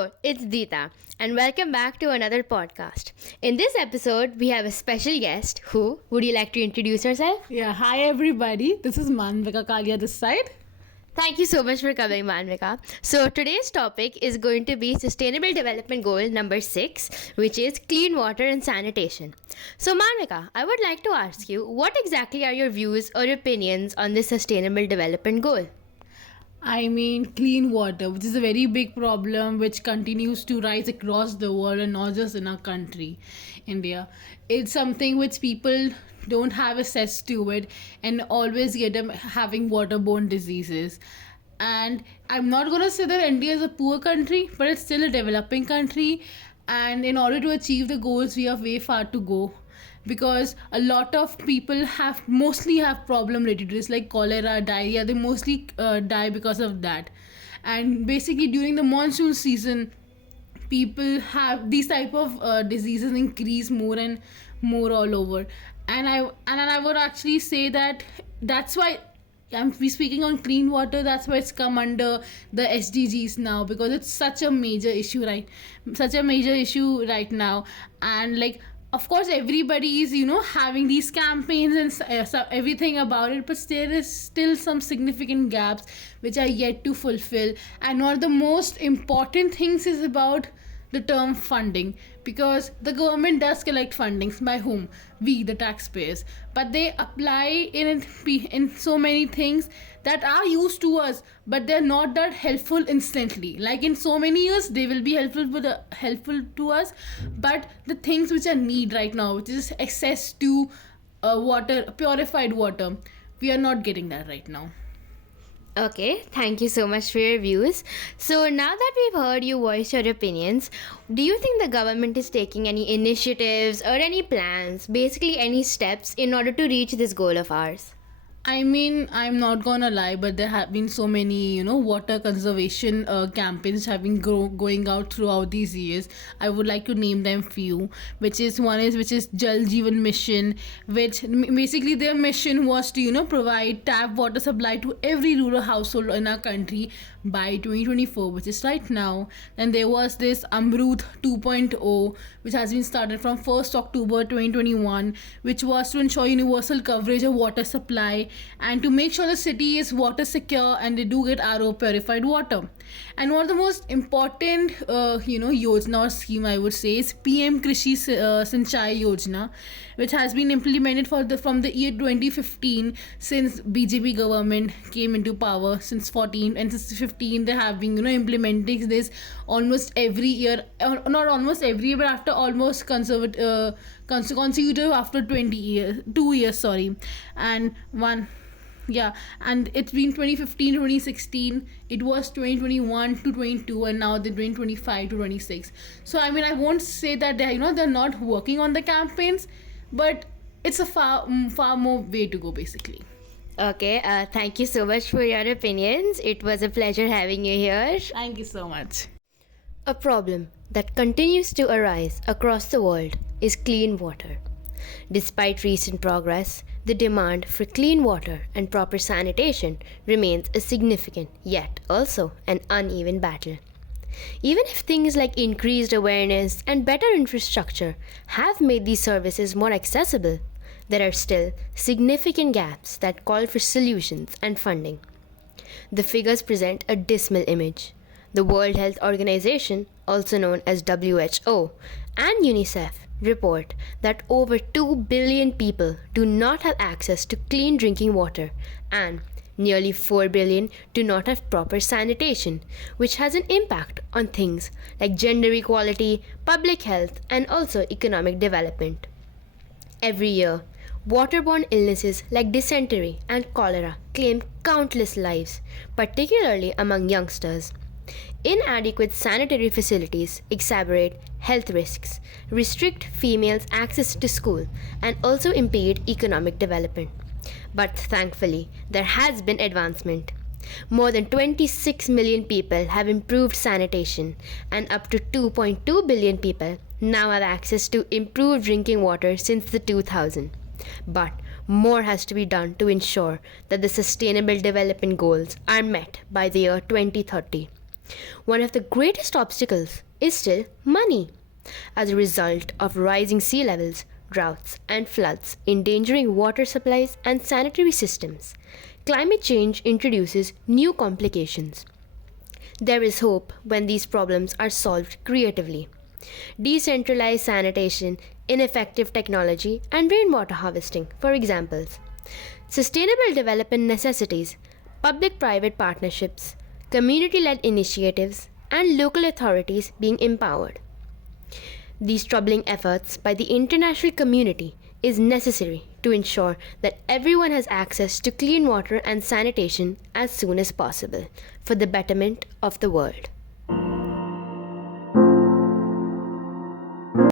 Hello, it's Deeta, and welcome back to another podcast. In this episode, we have a special guest who, would you like to introduce yourself? Yeah, hi everybody. This is Manvika Kalia this side. Thank you so much for coming, Manvika. So, today's topic is going to be Sustainable Development Goal number 6, which is Clean Water and Sanitation. So, Manvika, I would like to ask you, what exactly are your views or opinions on this Sustainable Development Goal? I mean, clean water, which is a very big problem which continues to rise across the world and not just in our country, India. It's something which people don't have access to it and always get them having waterborne diseases. And I'm not going to say that India is a poor country, but it's still a developing country. And in order to achieve the goals, we have way far to go, because a lot of people mostly have problem related to this, like cholera, diarrhea. They mostly die because of that. And basically during the monsoon season, people have these type of diseases increase more and more all over. And I would actually say that that's why we speaking on clean water. That's why it's come under the SDGs now, because it's such a major issue, right? Such a major issue right now. And like, of course everybody is having these campaigns and everything about it, but there is still some significant gaps which are yet to fulfill. And one of the most important things is about the term funding, because the government does collect fundings. By whom? We, the taxpayers. But they apply in so many things that are used to us, but they're not that helpful instantly. Like in so many years they will be helpful to us, but the things which are need right now, which is access to water, purified water, we are not getting that right now. Okay, thank you so much for your views. So, now that we've heard you voice your opinions, do you think the government is taking any initiatives or any plans, basically any steps, in order to reach this goal of ours? I mean, I'm not gonna lie, but there have been so many, water conservation campaigns have been going out throughout these years. I would like to name them few, which is Jal Jeevan Mission, which basically their mission was to, provide tap water supply to every rural household in our country by 2024, which is right now. And there was this Amrut 2.0, which has been started from 1st October 2021, which was to ensure universal coverage of water supply and to make sure the city is water secure and they do get RO purified water. And one of the most important yojana or scheme, I would say, is PM Krishi Sinchai Yojana, which has been implemented from the year 2015, since BJP government came into power since 14. And since 15 they have been implementing this almost every year, not almost every year, but after almost consecutive after 20 years, 2 years, sorry. And one, yeah, and it's been 2015 to 2016, it was 2021 to 22, and now they're doing 25 to 26. So I mean, I won't say that they're not working on the campaigns, but it's a far more way to go, basically. Okay, thank you so much for your opinions. It was a pleasure having you here. Thank you so much. A problem that continues to arise across the world is clean water. Despite recent progress, the demand for clean water and proper sanitation remains a significant, yet also an uneven battle. Even if things like increased awareness and better infrastructure have made these services more accessible, there are still significant gaps that call for solutions and funding. The figures present a dismal image. The World Health Organization, also known as WHO, and UNICEF report that over 2 billion people do not have access to clean drinking water, and nearly 4 billion do not have proper sanitation, which has an impact on things like gender equality, public health, and also economic development. Every year, waterborne illnesses like dysentery and cholera claim countless lives, particularly among youngsters. Inadequate sanitary facilities exacerbate health risks, restrict females' access to school, and also impede economic development. But thankfully, there has been advancement. More than 26 million people have improved sanitation, and up to 2.2 billion people now have access to improved drinking water since the 2000. But more has to be done to ensure that the Sustainable Development Goals are met by the year 2030. One of the greatest obstacles is still money. As a result of rising sea levels, droughts, and floods endangering water supplies and sanitary systems, climate change introduces new complications. There is hope when these problems are solved creatively. Decentralized sanitation, ineffective technology, and rainwater harvesting, for examples. Sustainable development necessities public private partnerships, community led initiatives, and local authorities being empowered. These troubling efforts by the international community is necessary to ensure that everyone has access to clean water and sanitation as soon as possible for the betterment of the world.